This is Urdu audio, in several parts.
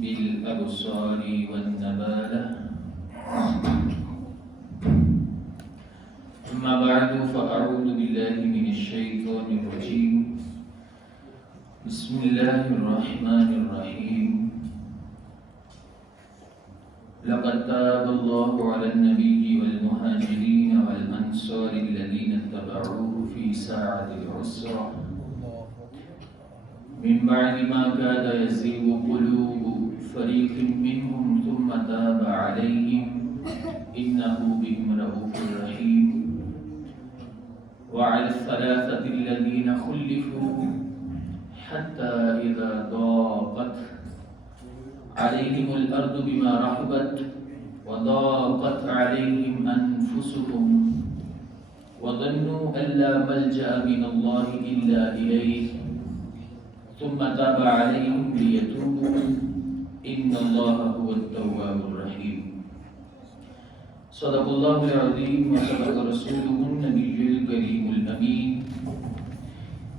بالأبصار والنبالة. أما بعد فأعوذ بالله من الشيطان الرجيم. بسم الله الرحمن الرحيم. لقد تاب الله على النبي والمهاجرين والأنصار الذين اتبعوه في ساعة العسرة من بعد ما كاد يزيغ قلوب فريق منهم ثم تاب عليهم إنه بهم رؤوف رحيم. وعلى الثلاثة الذين خلفوا حتى إذا ضاقت عليهم الأرض بما رحبت وضاقت عليهم أنفسهم وظنوا أن لا ملجأ من الله إلا إليه ثم تاب عليهم ليتوبوا إن الله هو التواب الرحيم. صدق الله العظيم وصدق رسوله النبي الكريم الأمين.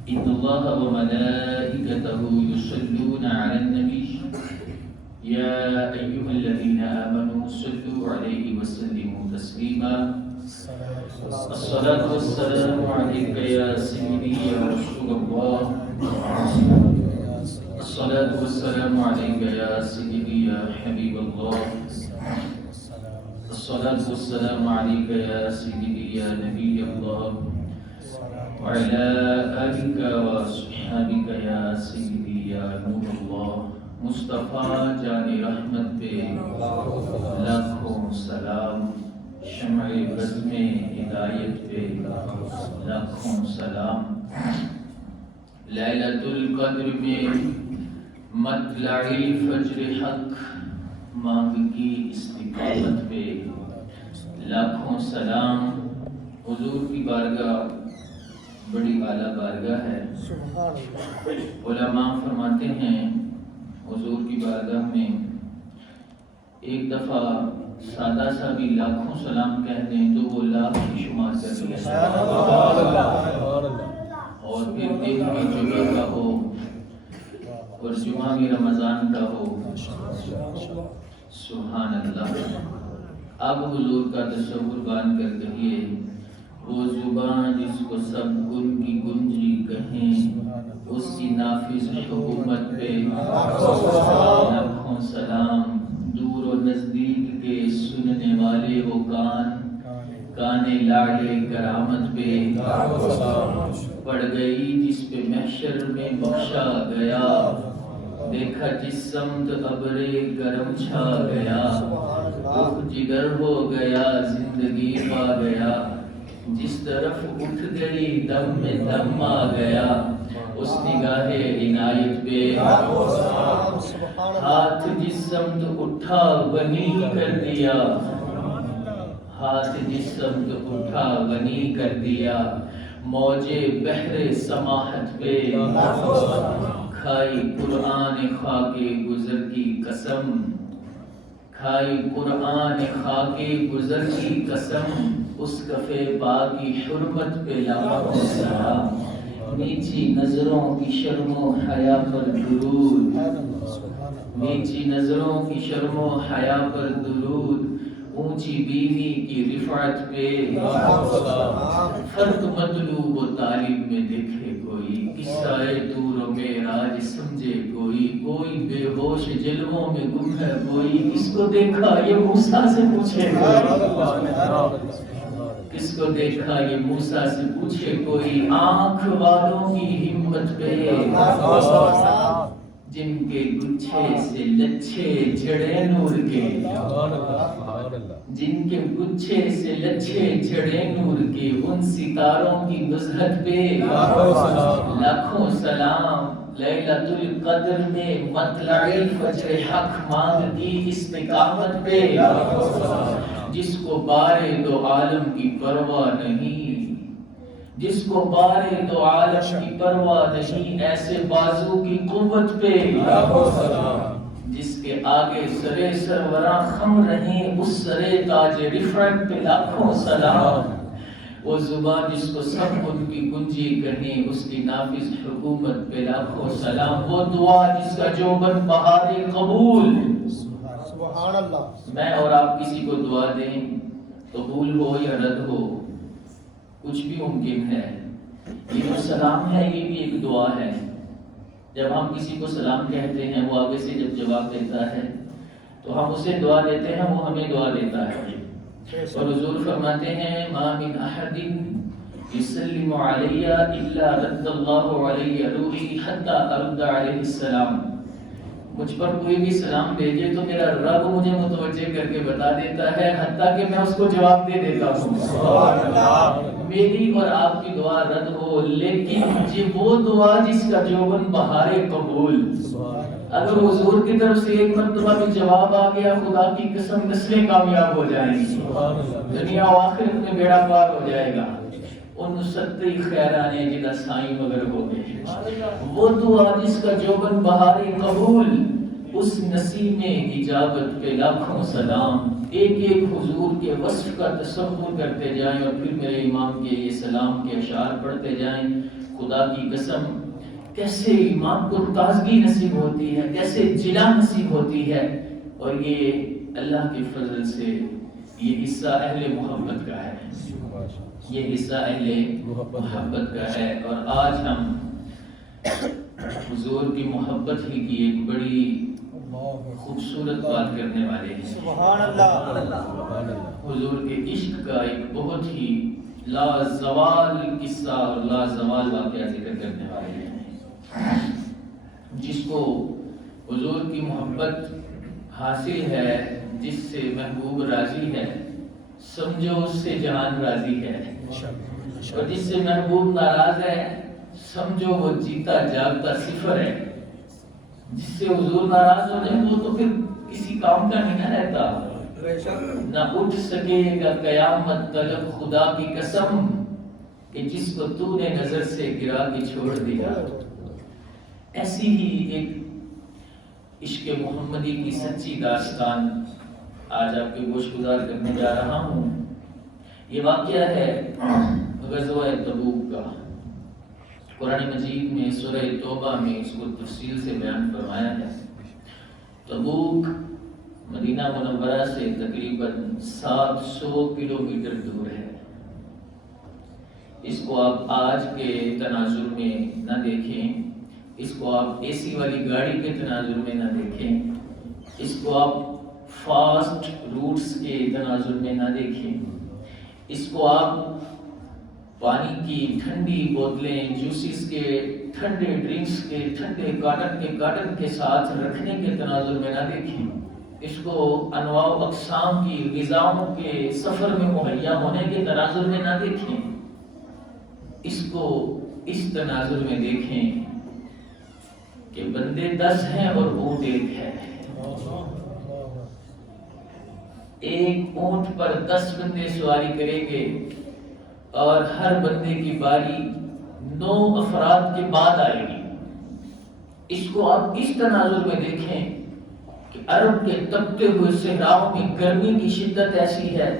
إن الله وملائكته يصلون على النبي يا أيها الذين آمنوا صلوا عليه وسلموا تسليما. الصلاة والسلام عليك يا سيدي يا رسول الله. الصلاة والسلام عليك يا سيدي يا حبيب الله. الصلاة والسلام عليك يا سيدي يا نبي الله وعلى آلك وصحابك يا سيدي يا نور الله. مصطفیٰ جان رحمت پہ لاکھوں سلام. شمع بزم ہدایت پہ لاکھوں سلام. لیلۃ القدر میں مطلع فجر حق مانگ کی استقامت پہ لاکھوں سلام. حضور کی بارگاہ بڑی اعلیٰ بارگاہ ہے. علماء فرماتے ہیں حضور کی بارگاہ میں ایک دفعہ سادہ سا بھی لاکھوں سلام کہہ دیں تو وہ لاکھ کی شمار کر لیا اور پھر دن بھی جمعہ کا ہو اور جمعہ بھی رمضان کا ہو. سبحان اللہ. اب حضور کا تصور بان کر کہیے وہ زبان جس کو سب گن کی گنجی کہیں اس کی نافذ حکومت پہ لاکھوں سلام. دور و نزدیک کے سننے والے وہ کان لاڑے کرامت پہ پڑ گئی جس پہ محشر میں بخشا گیا. دیکھا جس سمت ابر گرم چھا گیا. دکھ جگر ہو گیا زندگی پا گیا. جس طرف اٹھ گئی دم میں دم آ گیا. اس نگاہ عنایت پہ ہاتھ جس سمت اٹھا غنی کر دیا. ہاتھ جس سمت اٹھا غنی کر دیا. موجے بحر سماحت پہ کھائی قرآن خاکے گزر کی قسم. کھائی قرآن خاکے گزر کی قسم. اس کفے پا کی حرمت پہ لاکھوں سلام. نیچی نظروں کی شرم و حیا پر درود. نیچی نظروں کی شرم و حیا پر درود. اونچی بیوی کی رفعت پہ فرق مطلوب و طالب میں دیکھے کوئی. قصہ دور و معراج سمجھے کوئی. کوئی بے ہوش جلووں میں گم ہے کوئی. کس کو دیکھا یہ موسیٰ سے پوچھے کوئی. کس کو دیکھا یہ موسیٰ سے پوچھے کوئی. آنکھ والوں کی ہمت پہ جن کے گچھے سے لچھے جڑے نور کے. جن کے گچھے سے لچھے جڑے نور کے. ان ستاروں کی نزہت پہ لاکھوں سلام. لیلۃ القدر میں مطلع فجر حق مانگ کی استقامت پہ جس کو بارے دو عالم کی پرواہ نہیں. جس کو بارے دو عالم کی پرواہ نہیں. ایسے بازو کی قوت پہ جس کے آگے سرے سروراں خم رہیں. اس سرے تاج رفعت پہ لاکھوں سلام. وہ زبان جس کو سب ان کی گنجی کہیں اس کی نافذ حکومت پہ لاکھوں سلام. وہ دعا جس کا جو بن بہار قبول میں اور آپ کسی کو دعا دیں، قبول ہو یا رد ہو، کچھ بھی ممکن ہے۔ یہ جو سلام ہے یہ بھی ایک دعا ہے۔ جب ہم کسی کو سلام کہتے ہیں، وہ آگے سے جب جواب دیتا ہے تو ہم اسے دعا دیتے ہیں، وہ ہمیں دعا دیتا ہے۔ اور حضور فرماتے ہیں ما من احد یسلم علی الا رد اللہ علی روحی حتی ارد علیہ السلام۔ مجھ پر کوئی بھی سلام بھیجے تو میرا رب مجھے متوجہ کر کے بتا دیتا ہے، حتیٰ کہ میں اس کو جواب دے دیتا ہوں۔ سبحان اللہ۔ میری اور آپ کی دعا رد ہو، لیکن وہ دعا جس کا جوبن بہار قبول، اگر حضور کی طرف سے ایک مرتبہ بھی جواب آ گیا، خدا کی قسم نسلیں کامیاب ہو جائیں گی، دنیا و آخرت میں بیڑا پار ہو جائے گا۔ ان ستی خیرانے جدا سائیں مگر ہو گئے، وہ دعا جس کا جوبن بہار قبول، اس نسیم اجابت پہ لاکھوں سلام۔ ایک ایک حضور کے وصف کا تصور کرتے جائیں اور پھر میرے امام کے یہ سلام کے اشعار پڑھتے جائیں۔ خدا کی قسم کیسے ایمان کو تازگی نصیب ہوتی ہے، کیسے جلا نصیب ہوتی ہے، اور یہ اللہ کے فضل سے یہ حصہ اہل محبت کا ہے، یہ حصہ اہل محبت کا ہے۔ اور آج ہم حضور کی محبت ہی کی ایک بڑی خوبصورت بات کرنے والے ہیں۔ سبحان اللہ۔ حضور کے عشق کا ایک بہت ہی لازوال قصہ اور لازوال واقعہ ذکر کرنے والے ہیں۔ جس کو حضور کی محبت حاصل ہے، جس سے محبوب راضی ہے، سمجھو اس سے جہان راضی ہے، اور جس سے محبوب ناراض ہے، سمجھو وہ جیتا جاگتا صفر ہے۔ جس سے حضور ناراض ہو جائے وہ تو پھر کسی کام کا نہیں رہتا، نہ اٹھ سکے گا قیامت طلب خدا کی قسم، کہ جس کو تو نے نظر سے گرا کے چھوڑ دیا۔ ایسی ہی ایک عشق محمدی کی سچی داستان آج آپ کے گوش گزار کرنے جا رہا ہوں۔ یہ واقعہ ہے غزوہ تبوک کا۔ قرآن مجید میں سورہ توبہ میں اس کو تفصیل سے بیان فرمایا ہے۔ تبوک مدینہ منورہ سے تقریباً 700 کلومیٹر دور ہے۔ اس کو آپ آج کے تناظر میں نہ دیکھیں، اس کو آپ اے سی والی گاڑی کے تناظر میں نہ دیکھیں، اس کو آپ فاسٹ روٹس کے تناظر میں نہ دیکھیں، اس کو آپ پانی کی ٹھنڈی بوتلیں، جوسز کے ٹھنڈے ڈرنکس کے ٹھنڈے کارٹن کے ساتھ رکھنے کے تناظر میں نہ دیکھیں، اس کو انواع و اقسام کی غذاؤں کے سفر میں مہیا ہونے کے تناظر میں نہ دیکھیں، اس کو اس تناظر میں دیکھیں کہ بندے 10 ہیں اور اونٹ ایک ہے۔ ایک اونٹ پر 10 بندے سواری کریں گے اور ہر بندے کی باری 9 افراد کے بعد آئے گی۔ اس کو آپ اس تناظر میں دیکھیں کہ عرب کے تپتے ہوئے صحراؤں میں گرمی کی شدت ایسی ہے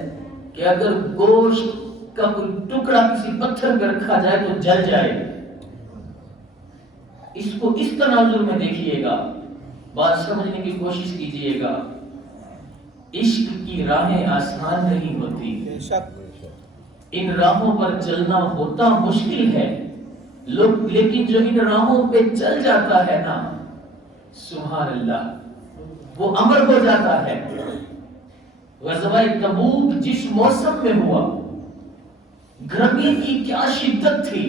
کہ اگر گوشت کا کوئی ٹکڑا کسی پتھر پر رکھا جائے تو جل جائے۔ اس کو اس تناظر میں دیکھیے گا، بات سمجھنے کی کوشش کیجئے گا۔ عشق کی راہیں آسان نہیں ہوتی، ان راہوں پر چلنا ہوتا مشکل ہے، لوگ لیکن جو ان راہوں پہ چل جاتا ہے نا، سبحان اللہ، وہ امر ہو جاتا ہے۔ غزوہ تبوک جس موسم میں ہوا، گرمی کی کیا شدت تھی،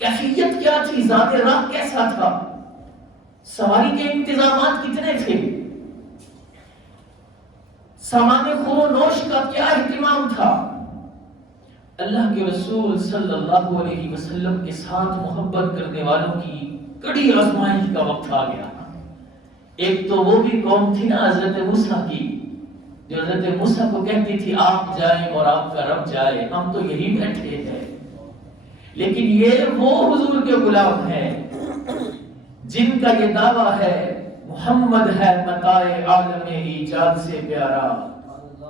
کیفیت کیا تھی، ذات راہ کیسا تھا، سواری کے انتظامات کتنے تھے، سامان خور و نوش کا کیا اہتمام تھا۔ اللہ کے رسول صلی اللہ علیہ وسلم کے ساتھ محبت کرنے والوں کی کڑی آزمائش کا وقت آ گیا۔ ایک تو وہ بھی قوم تھی نا حضرت موسیٰ کی، جو حضرت موسیٰ کو کہتی تھی آپ جائیں اور آپ کا رب جائے، ہم تو یہی بیٹھے ہیں، لیکن یہ وہ حضور کے غلام ہیں جن کا یہ دعویٰ ہے محمد ہے متاع عالم ایجاد سے پیارا،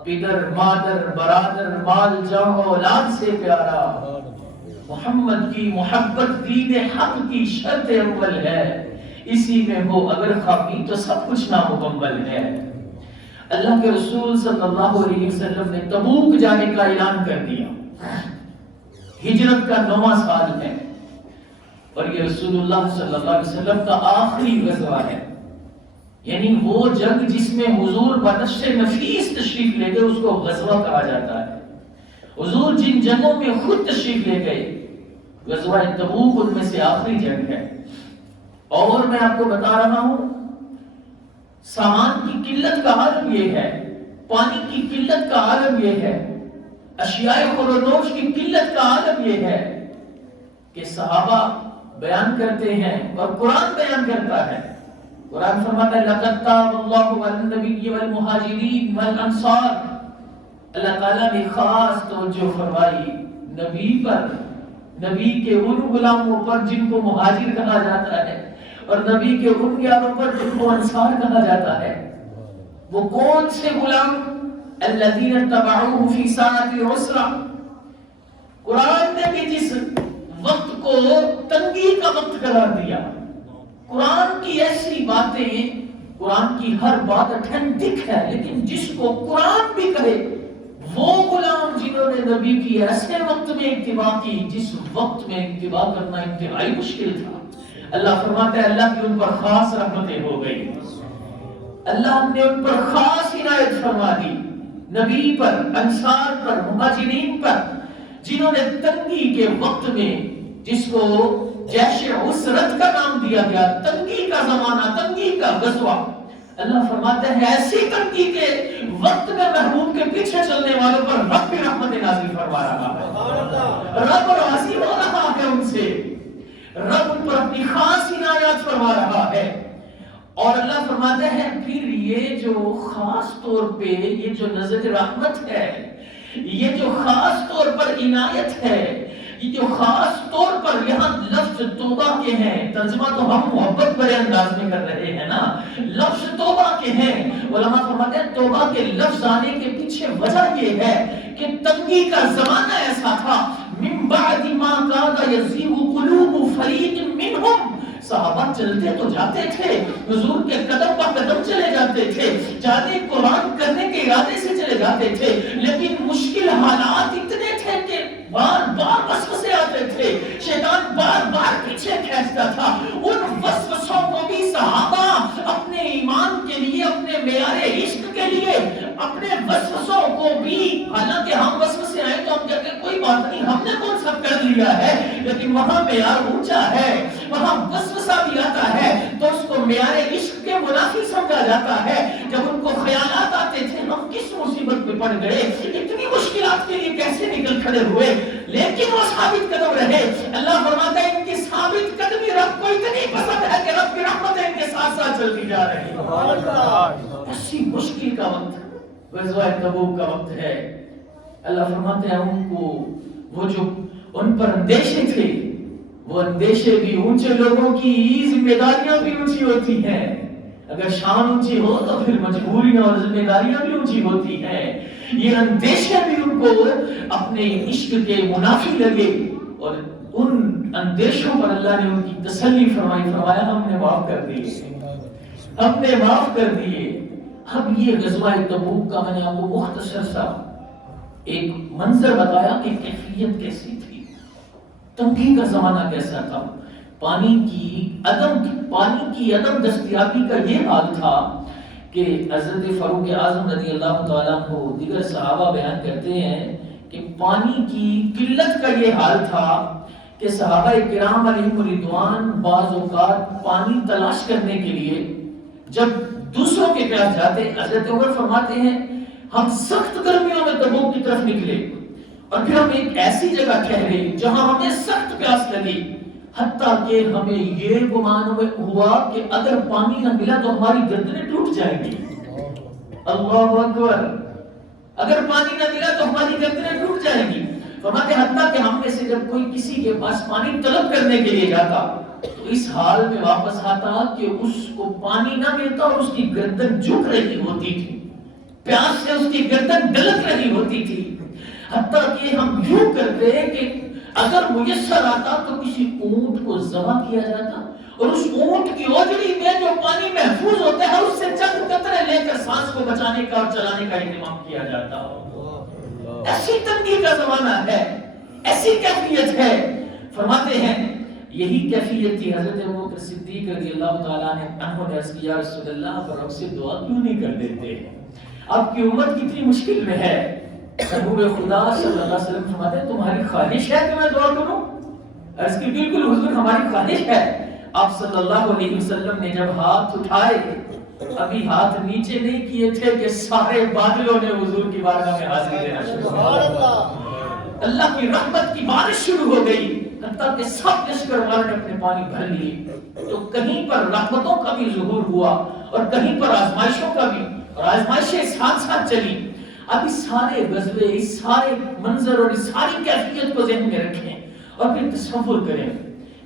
پدر مادر برادر مال جان اولاد سے پیارا، محمد کی محبت دین حق کی شرط اول ہے، اسی میں ہو اگر خامی تو سب کچھ نامکمل ہے۔ اللہ کے رسول صلی اللہ علیہ وسلم نے تبوک جانے کا اعلان کر دیا. ہجرت کا 9واں سال ہے اور یہ رسول اللہ صلی اللہ علیہ وسلم کا آخری غزوہ ہے. یعنی وہ جنگ جس میں حضور بنفس نفیس تشریف لے گئے اس کو غزوہ کہا جاتا ہے. حضور جن جنگوں میں خود تشریف لے گئے غزوہ تبوک ان میں سے آخری جنگ ہے. اور میں آپ کو بتا رہا ہوں سامان کی قلت کا عالم یہ ہے, پانی کی قلت کا عالم یہ ہے, اشیاء خورنوش کی قلت کا عالم یہ ہے کہ صحابہ بیان کرتے ہیں اور قرآن بیان کرتا ہے. قرآن فرماتا ہے لَقَدْ تَابَ اللَّهُ عَلَى النَّبِيِّ وَالْمُهَاجِرِينَ وَالْأَنصَارِ. اللہ تعالیٰ نے خاص توجہ فرمائی نبی پر, نبی کے ان غلاموں پر جن کو مہاجر کہا جاتا ہے اور نبی کے ان یاروں پر جن کو انصار کہا جاتا ہے. وہ کون سے غلام؟ الذین اتبعوہ فی ساعۃ العسرہ. قرآن نے بھی جس وقت کو تنگی کا وقت قرار دیا, قرآن کی ایسی باتیں, قرآن کی ہر بات اتھینٹک ہے لیکن جس کو قرآن بھی کہے وہ غلام جنہوں نے نبی کی ایسے وقت میں اتباع کی جس وقت میں اتباع کرنا انتہائی مشکل تھا. اللہ فرماتا ہے اللہ کی ان پر خاص رحمتیں ہو گئی, اللہ نے ان پر خاص عنایت فرما دی, نبی پر, انصار پر, مہاجرین پر, جنہوں نے تنگی کے وقت میں جس کو جیش عسرت کا نام دیا گیا, تنگی کا زمانہ, تنگی کا غزوہ. اللہ فرماتا ہے ایسی تنگی کے وقت میں محبوب کے پیچھے چلنے والوں پر رب کی رحمت نازل فرما رہا ہے, رب راضی ہو رہا ہے ان سے, رب ان پر اپنی خاص عنایات فرما رہا ہے. اور اللہ فرماتا ہے پھر یہ جو خاص طور پہ یہ جو نظر رحمت ہے, یہ جو خاص طور پر عنایت ہے, یہ جو خاص طور پر یہاں لفظ توبہ کے ہیں, ترجمہ تو ہم محبت بڑے انداز میں کر رہے ہیں نا, لفظ توبہ کے ہیں. علماء فرماتے ہیں توبہ کے لفظ آنے کے پیچھے وجہ یہ ہے کہ تنگی کا زمانہ ایسا تھا. من بعد ما کاد یزیغ قلوب فریق منہم. صحابہ چلتے تو جاتے تھے, حضور کے قدم پر قدم چلے جاتے تھے, جانے قرآن کرنے کے ارادے سے چلے جاتے تھے, لیکن مشکل حالات اتنے تھے کہ بار بار وسوسے آتے تھے, شیطان بار بار پیچھے کھینچتا تھا. ان وسوسوں کو بھی صحابہ اپنے ایمان کے لیے, اپنے معیار عشق کے لیے, اپنے وسوسوں کو بھی, حالانکہ ہم وسوسے آئے تو ہم کہتے ہیں کوئی بات نہیں ہم نے کون سب کر لیا ہے, لیکن وہاں معیار اونچا ہے, وہاں وسوسہ بھی آتا ہے تو اس کو معیار عشق کے منافی سمجھا جاتا ہے. جب ان کو خیالات آتے تھے ہم کس مصیبت میں پڑ گئے, اتنی مشکلات کے لیے کیسے نکل کھڑے ہوئے, لیکن وہ ثابت قدم رہے. اللہ فرماتا ہے ان کی ثابت قدمی رب کو اتنی پسند ہے کہ رب کی رحمت ان کے ساتھ ساتھ چلتی جا رہی ہے. ایسی مشکل کا وقت غزوہ تبوک کا وقت ہے. اللہ فرماتے ہیں ان کو وہ جو ان پر اندیشے تھے وہ اندیشے بھی اونچے لوگوں کی ذمہ داریاں بھی اونچی ہوتی ہیں. اگر شان اونچی ہو تو پھر مجبوریاں اور ذمہ داریاں بھی اونچی ہوتی ہیں. یہ اندیشے بھی ان کو اپنے عشق کے منافی لگے اور ان اندیشوں پر اللہ نے ان کی تسلی فرمائی, فرمایا ہم نے معاف کر دیے, ہم نے معاف کر دیے. اب یہ غزوہ تبوک کا میں نے آپ کو مختصر سا ایک منظر بتایا کہ کیفیت کیسی تھی, تنگی کا زمانہ کیسا تھا, پانی کی عدم دستیابی کا یہ حال تھا کہ حضرت فاروق اعظم رضی اللہ تعالیٰ عنہ دیگر صحابہ بیان کرتے ہیں کہ پانی کی قلت کا یہ حال تھا کہ صحابہ کرام علیہم رضوان بعض اوقات پانی تلاش کرنے کے لیے جب دوسروں کے پاس جاتے, حضرت عمر فرماتے ہیں ہم سخت گرمیوں میں تبوک کی طرف نکلے اور پھر ہم ایک ایسی جگہ ٹھہرے جہاں ہمیں سخت پیاس لگی, حتیٰ کہ ہمیں یہ گمان ہوا کہ اگر پانی نہ ملا تو ہماری گردنیں ٹوٹ جائیں گی. اللہ اکبر, اگر پانی نہ ملا تو ہماری گردنیں ٹوٹ جائیں گی. فرماتے حتیٰ کہ ہم میں سے جب کوئی کسی کے پاس پانی طلب کرنے کے لیے جاتا تو اس حال میں واپس آتا کہ اس کو پانی نہ ملتا اور اس کی گردن جھک رہی ہوتی تھی, پیاس سے اس کی گردن ڈلک رہی ہوتی تھی. حتیٰ کہ ہم یوں کرتے کہ اگر میسر آتا تو کسی اونٹ کو ذبح کیا جاتا اور اس اونٹ کی اوجڑی میں جو پانی محفوظ ہوتا ہے اس سے چند قطرے لے کر سانس کو بچانے کا اور چلانے کا اہتمام کیا جاتا ہو. ایسی تنگی کا زمانہ ہے, ایسی کیفیت ہے. فرماتے ہیں یہی کیفیت تھی حضرت ابوبکر صدیق رضی اللہ تعالیٰ عنہ نے عرض کیا یا رسول اللہ آپ رب سے دعا کیوں نہیں کر دیتے؟ آپ کی امت کتنی مشکل میں ہے. محبوب خدا صلی اللہ علیہ وسلم فرماتے ہیں تمہاری خواہش ہے کہ میں دعا کروں؟ عرض کی بالکل حضور ہماری خواہش ہے. آپ صلی اللہ علیہ وسلم نے جب ہاتھ اٹھائے ابھی ہاتھ نیچے نہیں کیے تھے کہ سارے بادلوں نے حضور کی بارگاہ میں حاضری دینا شروع کیا. اللہ کی رحمت کی بارش شروع ہو گئی حتیٰ کہ سب لشکر والوں نے اپنے پانی بھر لیے. تو کہیں پر رحمتوں کا بھی ظہور ہوا اور کہیں پر آزمائشوں کا بھی, اور آزمائشیں ساتھ ساتھ چلی. اب اس سارے غزوے, اس سارے منظر اور اس ساری کیفیت کو ذہن میں رکھیں اور پھر تصور کریں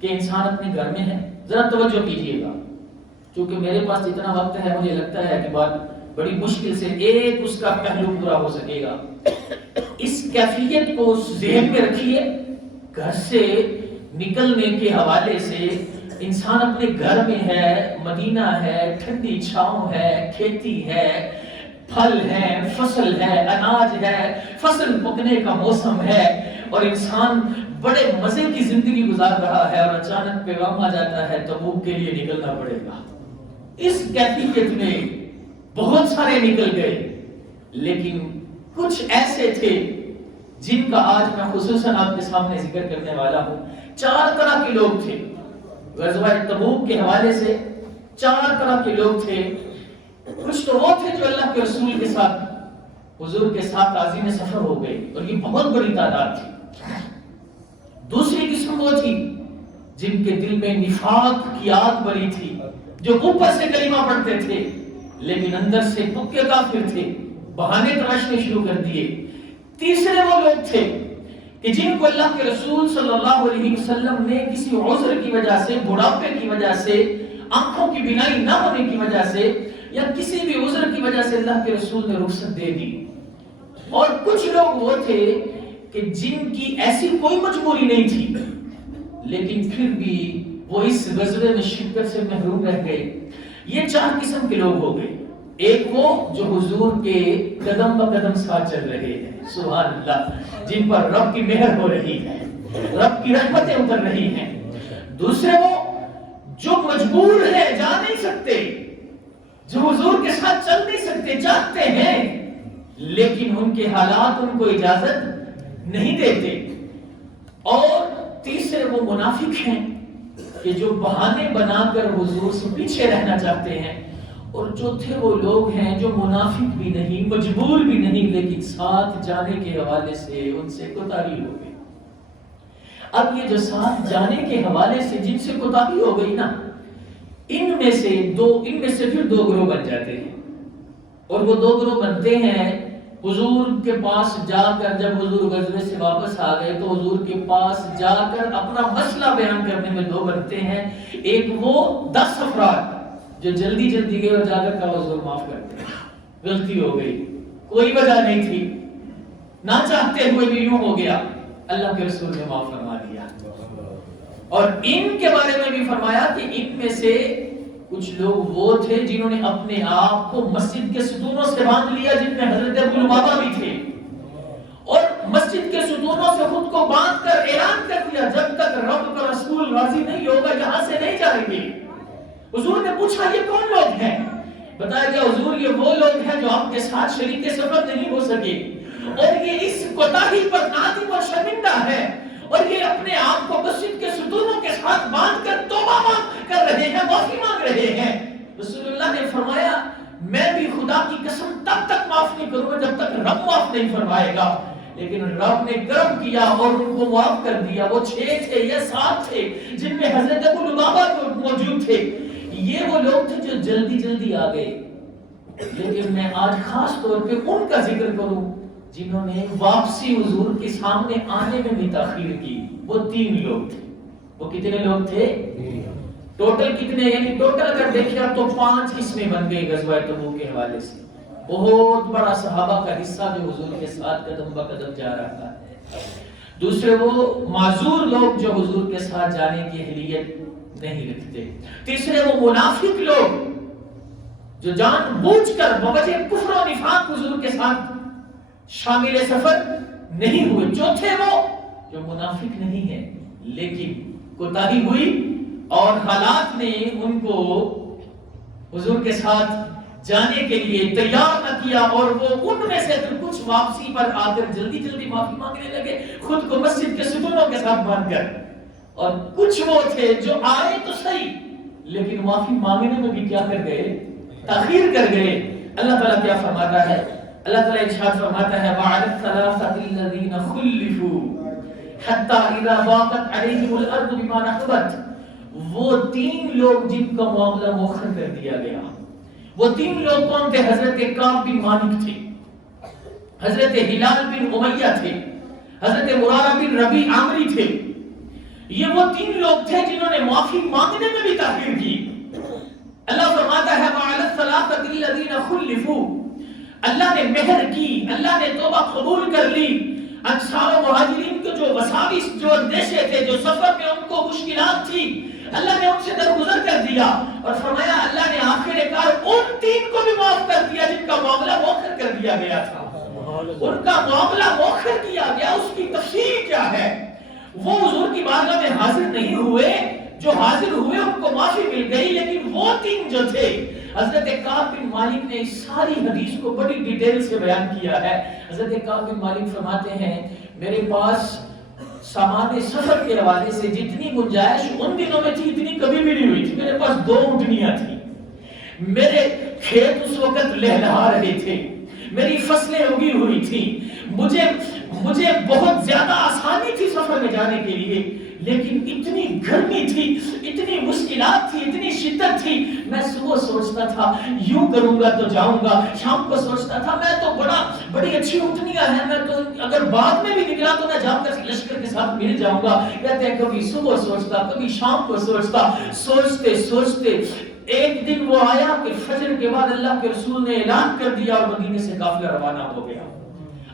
کہ انسان اپنے گھر میں ہے. ذرا توجہ کیجئے گا, چونکہ میرے پاس اتنا وقت ہے مجھے لگتا ہے کہ بات بڑی مشکل سے ایک اس کا پہلو پورا ہو سکے گا. اس کیفیت کو ذہن میں رکھیے. گھر سے نکلنے کے حوالے سے انسان اپنے گھر میں ہے, مدینہ ہے, ٹھنڈی چھاؤں ہے, کھیتی ہے, پھل ہے, فصل ہے, اناج ہے, فصل پکنے کا موسم ہے اور انسان بڑے مزے کی زندگی گزار رہا ہے اور اچانک پیغام آ جاتا ہے تبوک کے لیے نکلنا پڑے گا. اس کیفیت میں بہت سارے نکل گئے, لیکن کچھ ایسے تھے جن کا آج میں خصوصاً آپ کے سامنے ذکر کرنے والا ہوں. 4 طرح کے لوگ تھے غزوہ تبوک کے حوالے سے. 4 طرح کے لوگ تھے. کچھ تو وہ تھے جو اللہ کے رسول کے ساتھ, حضور کے ساتھ عازم سفر ہو گئے اور یہ بہت بڑی تعداد تھی. دوسری قسم وہ تھی جن کے دل میں نفاق کی آگ بری تھی, جو اوپر سے کلمہ پڑھتے تھے لیکن اندر سے پکے کافر تھے, بہانے تراشنے شروع کر دیے. تیسرے وہ لوگ تھے کہ جن کو اللہ کے رسول صلی اللہ علیہ وسلم نے کسی عذر کی وجہ سے, بڑھاپے کی وجہ سے, آنکھوں کی بینائی نہ ہونے کی وجہ سے یا کسی بھی عذر کی وجہ سے اللہ کے رسول نے رخصت دے دی. اور کچھ لوگ وہ تھے کہ جن کی ایسی کوئی مجبوری نہیں تھی لیکن پھر بھی وہ اس غزوے میں شرکت سے محروم رہ گئے. یہ 4 قسم کے لوگ ہو گئے. ایک وہ جو حضور کے قدم بہ قدم ساتھ چل رہے ہیں, سبحان اللہ, جن پر رب کی مہر ہو رہی ہے, رب کی رحمتیں اتر رہی ہیں. دوسرے وہ جو مجبور ہیں, جا نہیں سکتے, جو حضور کے ساتھ چل نہیں سکتے, چاہتے ہیں لیکن ان کے حالات ان کو اجازت نہیں دیتے. اور تیسرے وہ منافق ہیں کہ جو بہانے بنا کر حضور سے پیچھے رہنا چاہتے ہیں. اور چوتھے وہ لوگ ہیں جو منافق بھی نہیں, مجبور بھی نہیں, لیکن ساتھ جانے کے حوالے سے ان سے کوتاہی ہو گئی. اب یہ جو ساتھ جانے کے حوالے سے جن سے کوتاہی ہو گئی نا, ان میں سے پھر 2 گروہ بن جاتے ہیں. اور وہ 2 گروہ بنتے ہیں حضور کے پاس جا کر, جب حضور غزوے سے واپس آ گئے تو حضور کے پاس جا کر اپنا مسئلہ بیان کرنے میں 2 بنتے ہیں. ایک وہ 10 افراد جو جلدی گئے اور جا کر کہا حضور معاف کرتے ہیں, غلطی ہو گئی, کوئی وجہ نہیں تھی, نہ چاہتے ہوئے بھی یوں ہو گیا, اللہ کے رسول نے معاف فرما دیا. اور ان کے بارے میں بھی فرمایا کہ ان میں سے کچھ لوگ وہ تھے جنہوں نے اپنے آپ کو مسجد کے ستونوں سے باندھ لیا, جن میں حضرت ابو لبابہ بھی تھے, اور مسجد کے ستونوں سے خود کو باندھ کر اعلان کر دیا جب تک رب کا رسول راضی نہیں ہوگا یہاں سے نہیں جائیں گے. حضور نے پوچھا یہ کون لوگ ہیں؟ بتایا گیا حضور یہ وہ لوگ ہیں جو آپ کے ساتھ شریک سفر نہیں ہو سکے, اور یہ اس کوتاہی پر نادم اور شرمندہ ہے, اور یہ اپنے آپ کو مسجد کے ستونوں کے ساتھ باندھ کر توبہ کر رہے ہیں, معافی مانگ رہے ہیں. رسول اللہ نے فرمایا میں بھی خدا کی قسم تب تک معاف نہیں کروں گا جب تک رب معاف نہیں فرمائے گا. لیکن رب نے کرم کیا اور ان کو معاف کر دیا. وہ 6 تھے یا 7 تھے جن میں حضرت ابو لبابہ موجود تھے. یہ وہ لوگ تھے جو جلدی آ گئے, لیکن میں آج خاص طور پہ ان کا ذکر کروں جنہوں نے واپسی حضور کے سامنے آنے میں بھی تاخیر کی. وہ 3 لوگ تھے. وہ کتنے لوگ تھے ٹوٹل کتنے, یعنی ٹوٹل اگر دیکھیں تو 5 حصے بن گئے غزوہ تبوک کے حوالے سے. بہت بڑا صحابہ کا حصہ جو حضور کے ساتھ قدم بہ قدم جا رہا ہے. دوسرے وہ معذور لوگ جو حضور کے ساتھ جانے کی اہلیت نہیں رکھتے. تیسرے وہ منافق لوگ جو جان بوجھ کر بوجہ کفر و نفاق حضور کے ساتھ شامل سفر نہیں ہوئے. چوتھے وہ جو منافق نہیں ہے لیکن کوتاہی ہوئی اور حالات نے ان کو حضور کے ساتھ جانے کے لیے تیار نہ کیا اور وہ ان میں سے کچھ واپسی پر آ کر جلدی جلدی معافی مانگنے لگے خود کو مسجد کے ستونوں کے ساتھ باندھ کر. اور کچھ وہ تھے جو آئے تو صحیح لیکن معافی مانگنے میں بھی کیا کر گئے؟ تاخیر کر گئے. اللہ تعالیٰ کیا فرماتا ہے؟ اللہ تعالیٰ ارشاد فرماتا ہے وَعَلَى الثَّلَاثَةِ الَّذِينَ خُلِّفُوا حَتَّى إِذَا ضَاقَتْ عَلَيْهِمُ الْأَرْضُ بِمَا رَحُبَتْ. وہ 3 لوگ جن کا معاملہ مؤخر کر دیا گیا. وہ 3 لوگ کون تھے؟ حضرت کعب بن مالک تھے, حضرت ہلال بن امیہ تھے, حضرت مرارہ بن ربیع عامری تھے. یہ وہ 3 لوگ تھے جنہوں نے معافی مانگنے میں بھی تاخیر کی. اللہ فرماتا ہے وَعَلَى الثَّلَاثَةِ الَّذِينَ خُلِّفُوا. اللہ نے مہر کی, اللہ نے توبہ قبول کر لی. انصار و مہاجرین کے جو وساوس جو اندیشے تھے, جو سفر میں ان کو مشکلات تھی, اللہ نے ان سے درگزر کر دیا اور فرمایا اللہ نے آخر کار ان 3 کو بھی معاف کر دیا جن کا معاملہ مؤخر کر دیا گیا تھا. ان کا معاملہ مؤخر کیا گیا. اس کی تفصیل کیا ہے؟ وہ حضور کی بارگاہ میں حاضر نہیں ہوئے, جو حاضر ہوئے ان کو معافی مل گئی. لیکن وہ 3 جو تھے, حضرت کعب بن مالک نے اس ساری حدیث کو بڑی ڈیٹیل سے بیان کیا ہے. حضرت کعب بن مالک فرماتے ہیں میرے پاس سامان سفر کے حوالے سے جتنی گنجائش ان دنوں میں تھی اتنی کبھی بھی نہیں ہوئی تھی. میرے پاس 2 اونٹنیاں تھیں, میرے کھیت اس وقت لہلہا رہے تھے, میری فصلیں اگی ہوئی تھی, مجھے بہت زیادہ آسانی تھی سفر میں جانے کے لیے. لیکن اتنی گرمی تھی, اتنی مشکلات تھی, اتنی شدت تھی. میں صبح سوچتا تھا یوں کروں گا تو جاؤں گا, شام کو سوچتا تھا میں تو بڑی اچھی اونٹنیاں ہیں, میں تو اگر بعد میں بھی نکلا تو میں جا کر لشکر کے ساتھ مل جاؤں گا. کہتے ہیں کبھی صبح سوچتا, کبھی شام کو سوچتا. سوچتے سوچتے ایک دن وہ آیا کہ فجر کے بعد اللہ کے رسول نے اعلان کر دیا اور مدینے سے قافلہ روانہ ہو گیا.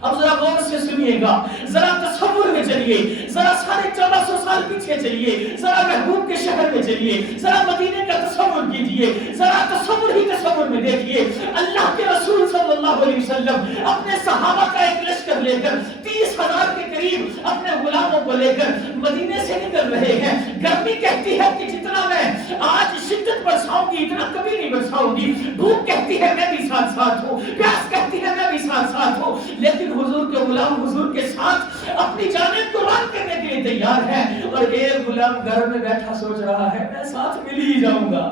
اب ذرا غور سے سنیے گا, ذرا تصور میں چلیے, ذرا 1450 سال پیچھے چلیے, ذرا محبوب کے شہر میں چلیے, ذرا مدینے کا تصور کیجئے, ذرا تصور میں دیکھیے. اللہ کے رسول صلی اللہ علیہ وسلم اپنے صحابہ کا ایک لشکر لے کر 30,000 کے قریب اپنے غلاموں کو لے کر مدینے سے نکل رہے ہیں. گرمی کہتی ہے کہ جتنا میں آج شدت برساؤں گی اتنا کبھی نہیں برساؤں گی. بھوک کہتی ہے میں بھی ساتھ ہوں, پیاس کہتی ہے میں بھی ساتھ ہوں. لیکن حضور کے غلام حضور کے ساتھ اپنی جانیں قربان کرنے کے لیے تیار ہے. اور ایک غلام گھر میں بیٹھا سوچ رہا ہے میں ساتھ مل ہی جاؤں گا,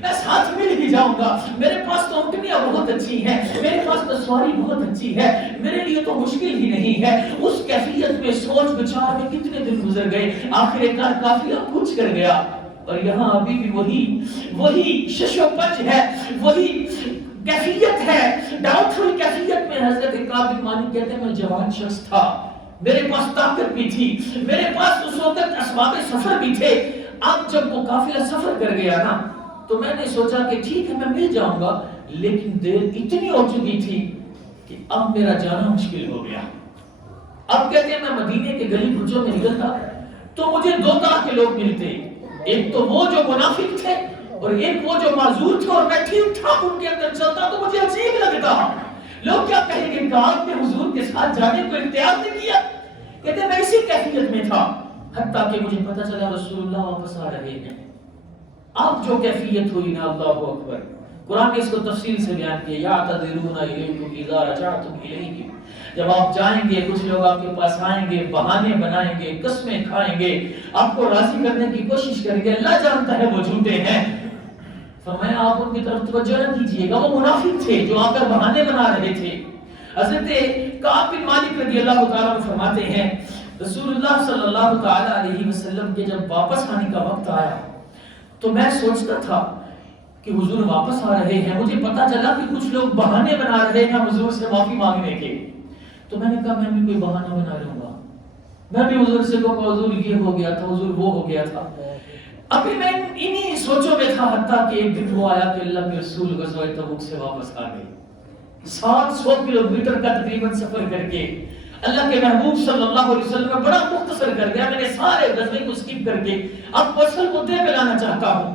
میں ساتھ مل ہی جاؤں گا. میرے پاس تو اونٹنیاں بہت اچھی ہیں, میرے پاس تو سواری بہت اچھی ہے, میرے لیے تو مشکل ہی نہیں ہے. اس کیفیت میں سوچ بچار میں کتنے دن گزر گئے, آخر کار قافلہ پہنچ کر گیا. اور یہاں ابھی بھی وہی شش و پنج ہے, وہی کیفیت ہے, ڈاؤٹ فل کیفیت میں. حضرت کعب بن مالک کہتے ہیں میں جوان شخص تھا, میرے پاس طاقت بھی تھی, میرے پاس اس وقت اسباب سفر بھی تھے. اب جب وہ قافلہ سفر کر گیا نا تو میں نے سوچا کہ ٹھیک ہے میں مل جاؤں گا. لیکن دیر اتنی ہو چکی تھی کہ اب میرا جانا مشکل ہو گیا. اب کہتے ہیں میں مدینے کے گلی کوچوں میں نکلتا تو مجھے 2 طرح کے لوگ ملتے. ایک تو وہ جو منافق تھے اور ایک وہ جو معذور تھے, اور میں ٹھیک ٹھاک ان کے اندر چلتا تو مجھے عجیب لگتا. لوگ کیا کہیں گے کہ آپ نے حضور کے ساتھ جانے کو اختیار نہیں کیا. کہتے ہیں میں اسی کیفیت میں تھا حتیٰ کہ مجھے پتہ چلا رسول اللہ واپس آ رہے ہیں. اب جو کیفیت ہوئی نا, اللہ اکبر, قرآن نے اس کو تفصیل سے بیان کیا. یعتذرون الیکم اذا رجعتم الیہم, جب آپ جائیں گے کچھ لوگ آپ کے پاس آئیں گے, بہانے بنائیں گے, قسمیں کھائیں گے, آپ کو راضی کرنے کی کوشش کریں گے. اللہ جانتا ہے وہ جھوٹے ہیں. فرمایا آپ ان کی طرف توجہ نہ کیجیے گا, وہ منافق تھے جو آ کر بہانے بنا رہے تھے. حضرت کعب بن مالک رضی اللہ تعالیٰ عنہ فرماتے ہیں رسول اللہ صلی اللہ تعالیٰ علیہ وسلم کے جب واپس آنے کا وقت آیا تو میں سوچتا تھا کہ حضور واپس آ رہے ہیں. مجھے پتا چلا کہ کچھ لوگ بہانے بنا رہے ہیں حضور سے معافی مانگنے کے. تو میں نے کہا میں بھی کوئی بہانہ بنا لوں گا, میں بھی حضور سے کہوں گا حضور یہ ہو گیا تھا, حضور وہ ہو گیا تھا. ابھی میں انہی سوچوں میں تھا حتیٰ کہ ایک دن وہ آیا کہ اللہ کے رسول غزوہ تبوک سے واپس آ گئے. 700 کلومیٹر کا تقریباً سفر کر کے اللہ کے محبوب صلی اللہ علیہ وسلم بڑا مختصر کر دیا. میں نے سارے غزوے کو سکپ کر کے اب اصل مدے پہ لانا چاہتا ہوں.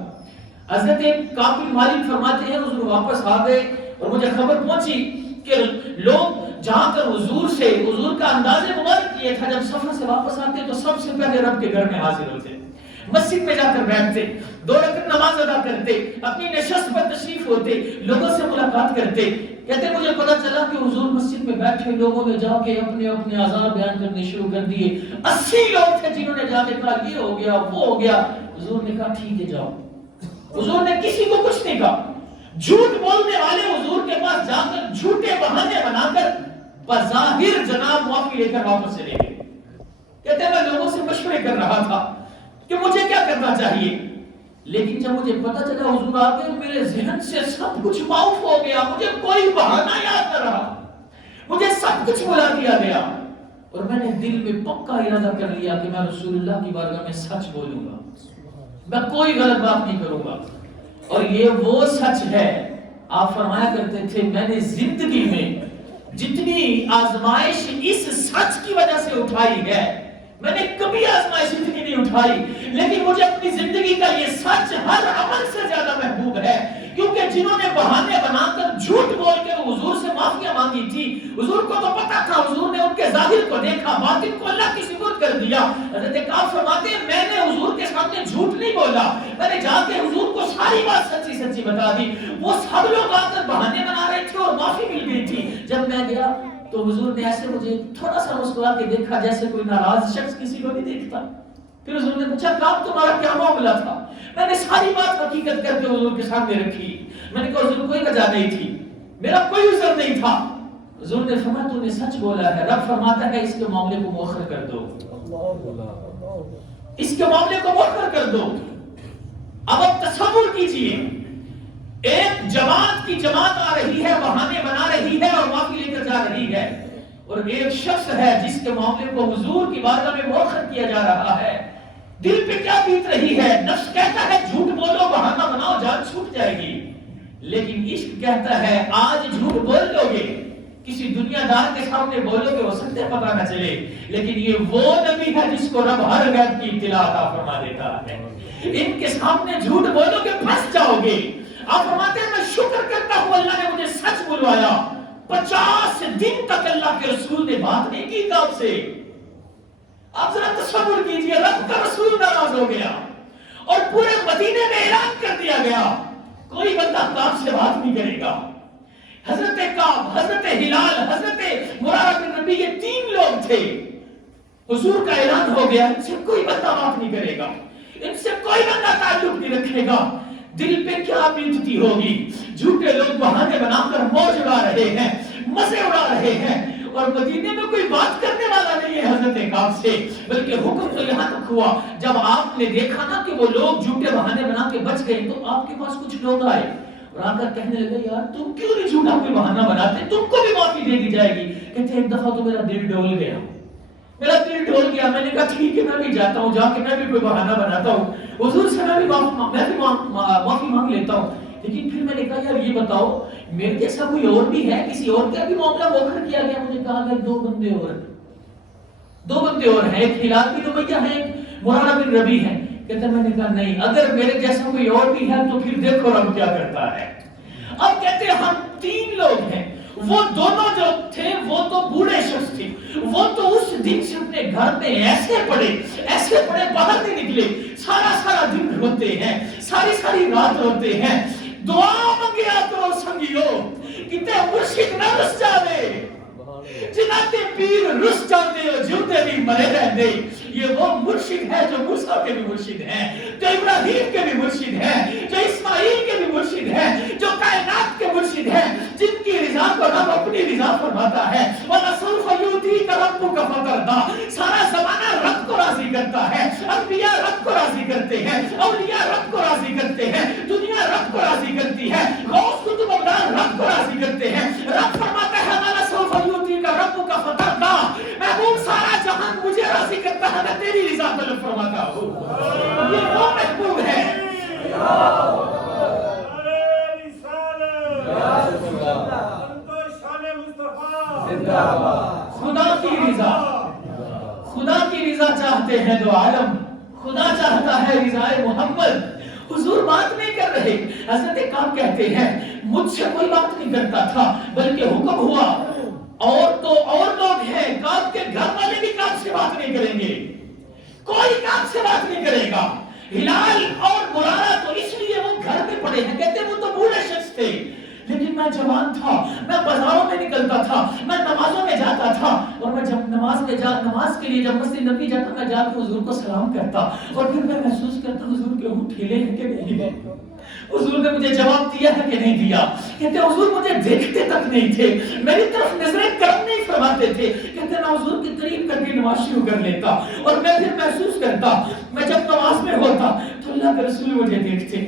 حضرت کعب بن مالک فرماتے ہیں حضور واپس آ گئے اور مجھے خبر پہنچی کہ لوگ جہاں کر حضور کا انداز مبارک یہ تھا، جب سفر سے واپس آتے تو سب سے پہلے رب کے گھر میں حاضر ہوتے، مسجد میں جا کر بیٹھتے، 2 رکعت نماز ادا کرتے، اپنی نشست پر تشریف ہوتے، لوگوں سے ملاقات کرتے۔ کہتے مجھے پتا چلا کہ حضور مسجد میں بیٹھے لوگوں نے جا کے اپنے اپنے آزار بیان کرنے شروع کر دیے۔ 80 لوگ تھے جنہوں نے جا کے کہا یہ ہو گیا وہ ہو گیا۔ حضور نے کہا ٹھیک ہے جاؤ۔ حضور نے کسی کو کچھ نہیں کہا۔ جھوٹ بولنے والے حضور کے پاس جا کر جھوٹے بہانے بنا کر بظاہر جناب معافی لے کر واپس چلے گئے۔ کہتے ہیں میں لوگوں سے مشورے کر رہا تھا کہ مجھے کیا کرنا چاہیے، لیکن جب مجھے پتا چلا حضور آ گئے میرے ذہن سے سب کچھ معاف ہو گیا، مجھے کوئی بہانہ یاد نہ رہا، مجھے سب کچھ بلا دیا گیا اور میں نے دل میں پکا ارادہ کر لیا کہ میں رسول اللہ کی بارگاہ میں سچ بولوں گا، میں کوئی غلط بات نہیں کروں گا۔ اور یہ وہ سچ ہے، آپ فرمایا کرتے تھے میں نے زندگی میں جتنی آزمائش اس سچ کی وجہ سے اٹھائی ہے، میں نے کبھی آزمائش اتنی نہیں اٹھائی، لیکن مجھے اپنی زندگی کا یہ سچ ہر عمل سے زیادہ محبوب ہے، کیونکہ جنہوں نے بہانے بنا کر جھوٹ بول کے حضور سے معافیاں مانگی تھی، حضور کو تو پتا تھا، حضور نے ان کے ظاہر کو دیکھا، باطن کو اللہ کی سپرد کر دیا۔ حضرت کعب فرماتے ہیں میں نے حضور کے سامنے جھوٹ نہیں بولا، میں نے جا کے حضور کو ساری بات سچی سچی بتا دی۔ وہ سب لوگ آ کر بہانے بنا رہے تھے اور معافی مل گئی تھی۔ جب میں گیا تو حضور نے ایسے مجھے تھوڑا سا مسکرا کے دیکھا جیسے کوئی ناراض شخص کسی کو نہیں دیکھتا۔ پھر حضور نے پوچھا کعب تمہارا کیا معاملہ تھا؟ میں نے ساری بات حقیقت کر کے حضور کے سامنے رکھی۔ میں نے کہا حضور کوئی وجہ نہیں تھی، میرا کوئی عذر نہیں تھا۔ حضور نے فرمایا تو نے سچ بولا ہے، رب فرماتا ہے اس کے معاملے کو مؤخر کر دو، اس کے معاملے کو مؤخر کر دو۔ اب آپ تصور کیجئے ایک جماعت کی جماعت آ رہی ہے، بہانے بنا رہی ہے اور معافی لے کر جا رہی ہے، اور ایک شخص ہے جس کے معاملے کو حضور کی بارگاہ میں مؤخر کیا جا رہا ہے۔ دل پہ کیا بیت رہی ہے؟ نفس کہتا ہے جھوٹ بولو، بہانہ بناؤ، جان چھوٹ جائے گی، لیکن عشق کہتا ہے آج جھوٹ بول لو گے، کسی دنیا دار کے سامنے بولو گے، ہو سکتا ہے پتہ نہ چلے، لیکن یہ وہ نبی ہے جس کو رب ہر غیب کی اطلاع عطا فرما دیتا ہے۔ ان کے سامنے جھوٹ بولو گے پھنس جاؤ گے۔ آپ فرماتے ہیں میں شکر کرتا ہوں اللہ نے مجھے سچ بلوایا، 50 دن تک اللہ کے رسول نے بات نہیں کی کعب سے۔ آپ ذرا تصور کیجئے رب کا رسول ناراض ہو گیا اور پورے مدینے میں اعلان کر دیا گیا کوئی بندہ کعب سے بات نہیں کرے گا۔ حضرت کعب، حضرت ہلال، حضرت مرارہ بن ربیع، یہ 3 لوگ تھے۔ حضور کا اعلان ہو گیا ان سے کوئی بندہ بات نہیں کرے گا، ان سے کوئی بندہ تعلق نہیں رکھے گا۔ دل پہ کیا بیتتی ہوگی؟ جھوٹے لوگ بہانے بنا کر موج اڑا رہے ہیں، مزے اڑا رہے ہیں، اور مدینے میں کوئی بات کرنے والا نہیں ہے حضرت کعب سے، بلکہ حکم تو یہاں تک ہوا جب آپ نے دیکھا نا کہ وہ لوگ جھوٹے بہانے بنا کے بچ گئے تو آپ کے پاس کچھ لوگ آئے اور آ کر کہنے لگے یار تم کیوں نہیں جھوٹا کوئی بہانہ بناتے، تم کو بھی معافی دے دی جائے گی۔ کہتے ہیں ایک دفعہ تو میرا دل ڈول گیا، میرا دل ڈول گیا، میں نے کہا ٹھیک ہے میں بھی جاتا ہوں، جا کے میں بھی کوئی بہانہ بناتا ہوں، حضور سے میں بھی معافی مانگ لیتا ہوں۔ لیکن پھر میں نے کہا یار یہ بتاؤ میرے جیسا کوئی اور بھی ہے، کسی اور کا بھی معاملہ مؤخر کیا گیا؟ مجھے کہا گیا 2 بندے اور ہیں، ایک ہلال بن امیہ ہے، ایک مرارہ بن ربیع ہے۔ کہتا میں نے کہا نہیں، اگر میرے جیسا کوئی اور بھی ہے تو پھر دیکھو رب کیا کرتا ہے۔ اب کہتے ہیں ہم 3 لوگ ہیں، وہ دونوں جو تھے وہ تو بوڑھے شخص تھے، وہ تو اس دن سے اپنے گھر میں ایسے پڑے باہر نہیں نکلے، سارا دن روتے ہیں، ساری رات روتے ہیں۔ دعا مانگیا کرو سنگیو کتے مرشد نہ رس جاوے، جناتے پیر رس جاتے ہو جوتے بھی مرے رہتے۔ یہ وہ مرشد ہے جو موسیٰ کے بھی مرشد ہیں، جو ابراہیم کے بھی مرشد ہیں، جو اسماعیل کے بھی مرشد ہیں، جو کائنات کے مرشد ہیں، جن کی رضا کو رب اپنی رضا فرماتا ہے۔ وَلَسَوْفَ يُؤْتِيكَ رَبُّكَ فَتَرْضَىٰ، سارا زمانہ رب کو راضی کرتا ہے، انبیاء رب کو راضی کرتے ہیں، اولیاء رب کو راضی کرتے ہیں، دنیا رب کو راضی کرتی ہے، غوث قطب اقدام رب کو راضی کرتے ہیں۔ رب فرماتا ہے وَلَسَوْفَ يُؤْتِيكَ رَبُّكَ فَتَرْضَىٰ، محبوب سارا جہان مجھے راضی کرتا ہے، میں تیری رضا طلب فرماتا ہوں۔ یہ وہ محبوب ہے۔ خدا کی رضا چاہتے ہیں دو عالم، خدا چاہتا ہے رضا محمد، حضور بات نہیں کر رہے. حضرت کعب کہتے ہیں مجھ سے کوئی بات نہیں کرتا تھا بلکہ حکم ہوا اور تو اور لوگ ہیں کعب کے گھر والے بھی کعب سے بات نہیں کریں گے, کوئی کعب سے بات نہیں کرے گا. ہلال اور مرارہ تو اس لیے وہ گھر میں پڑے ہیں, کہتے ہیں وہ تو بوڑھے شخص تھے لیکن میں جوان تھا, میں بازاروں میں نکلتا تھا, میں نمازوں میں جاتا تھا, اور میں جب نماز کے لیے جب مسجد نبی جاتا میں جا کے حضور کو سلام کرتا اور پھر میں محسوس کرتا حضور کے ہونٹ ٹھیلے ہیں کہ نہیں, حضور نے مجھے جواب دیا ہے کہ نہیں دیا. کہتے حضور مجھے دیکھتے تک نہیں تھے, میری طرف نظریں کرم نہیں فرماتے تھے. کہتے میں حضور کے قریب کر کے نماز شروع کر لیتا اور میں پھر محسوس کرتا میں جب نماز میں ہوتا تو اللہ کے رسول مجھے دیکھتے,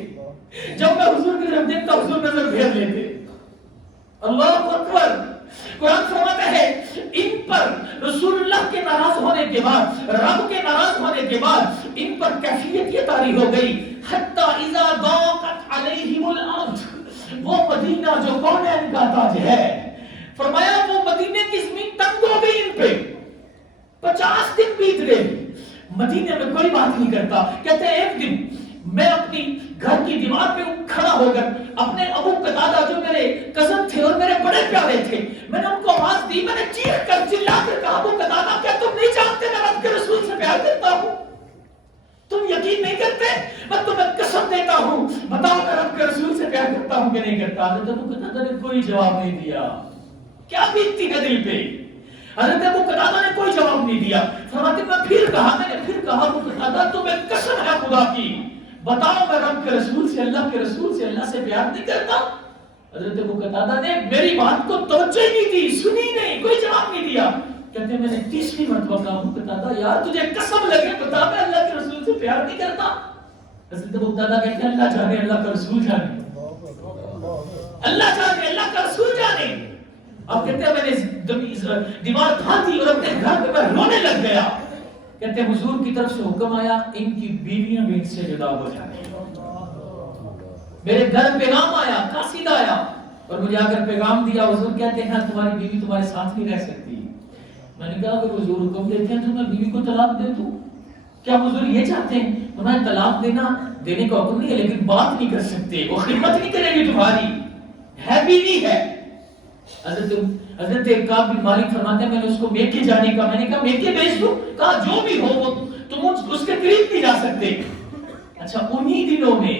جب میں حضور کی طرف دیکھتا حضور نظر پھیر لیتے. اللہ اکبر. قرآن فرماتا ہے ان پر رسول اللہ کے ناراض ہونے کے بعد, رب کے ناراض ہونے کے بعد ان پر کیفیت یہ طاری ہو گئی حتی اذا ضاقت علیہم الارض, وہ مدینہ جو کونین کا تاج ہے, فرمایا وہ مدینے کی زمین تنگ ہو گئی ان پہ. 50 دن بیت گئے, مدینے میں کوئی بات نہیں کرتا. کہتے ہیں ایک دن میں اپنی گھر کی دیوار پہ کھڑا ہو کر اپنے ابو قتادہ جو میرے کزن تھے اور میرے بڑے پیارے تھے, میں نے ان کو آواز دی, میں نے چیخ کر چلا کر کہا ابو قتادہ کیا تم نہیں جانتے میں رب کے رسول سے پیار کرتا ہوں؟ تم یقین نہیں کرتے؟ میں تمہیں قسم دیتا ہوں, بتاؤ میں رب کے رسول سے پیار کرتا ہوں کہ نہیں کرتا؟ حضرت ابو قتادہ نے کوئی جواب نہیں دیا. کیا بیتتی ہے دل پہ؟ حضرت ابو قتادہ نے کوئی جواب نہیں دیا. فرماتے میں پھر کہا ابو قتادہ تمہیں قسم ہے خدا کی, بتاؤ میں رب کے رسول سے اللہ سے پیار نہیں کرتا؟ حضرت ابو قتادہ نے میری بات کو توجہ ہی نہیں دی, سنی نہیں, کوئی جواب نہیں دیا. کہتے ہیں میں نے 30ویں مرتبہ کہا ابو قتادہ یار تجھے قسم لگے بتا میں اللہ کے رسول سے پیار نہیں کرتا. حضرت ابو قتادہ کہتے ہیں اللہ جانے, اللہ کا رسول جانے, اللہ جانے, اللہ کا رسول جانے. اب کہتے ہیں میں نے دیوار پھاندی اور اپنے گھر میں رونے لگ گیا. کہتے ہیں حضور کی طرف سے حکم آیا ان کی بیویاں بھی ان سے جدا ہو جائیں. میرے گھر پیغام آیا, قاصد آیا اور مجھے آ کر پیغام دیا, حضور کہتے ہیں تمہاری بیوی تمہارے ساتھ نہیں رہ سکتی. میں نے کہا اگر حضور حکم دیتے ہیں تو میں بیوی کو طلاق دے دوں, کیا حضور یہ چاہتے ہیں؟ تمہیں طلاق دینے کا حکم نہیں ہے لیکن بات نہیں کر سکتے, وہ خدمت نہیں کرے گی تمہاری, ہے بیوی ہے. حضرت کعب بن مالک فرماتے ہیں میں نے اس کو میکے جانے کا, میں نے کہا میکے بھیج دو, کہا جو بھی ہو وہ تم اس کے قریب نہیں جا سکتے. اچھا انہی دنوں میں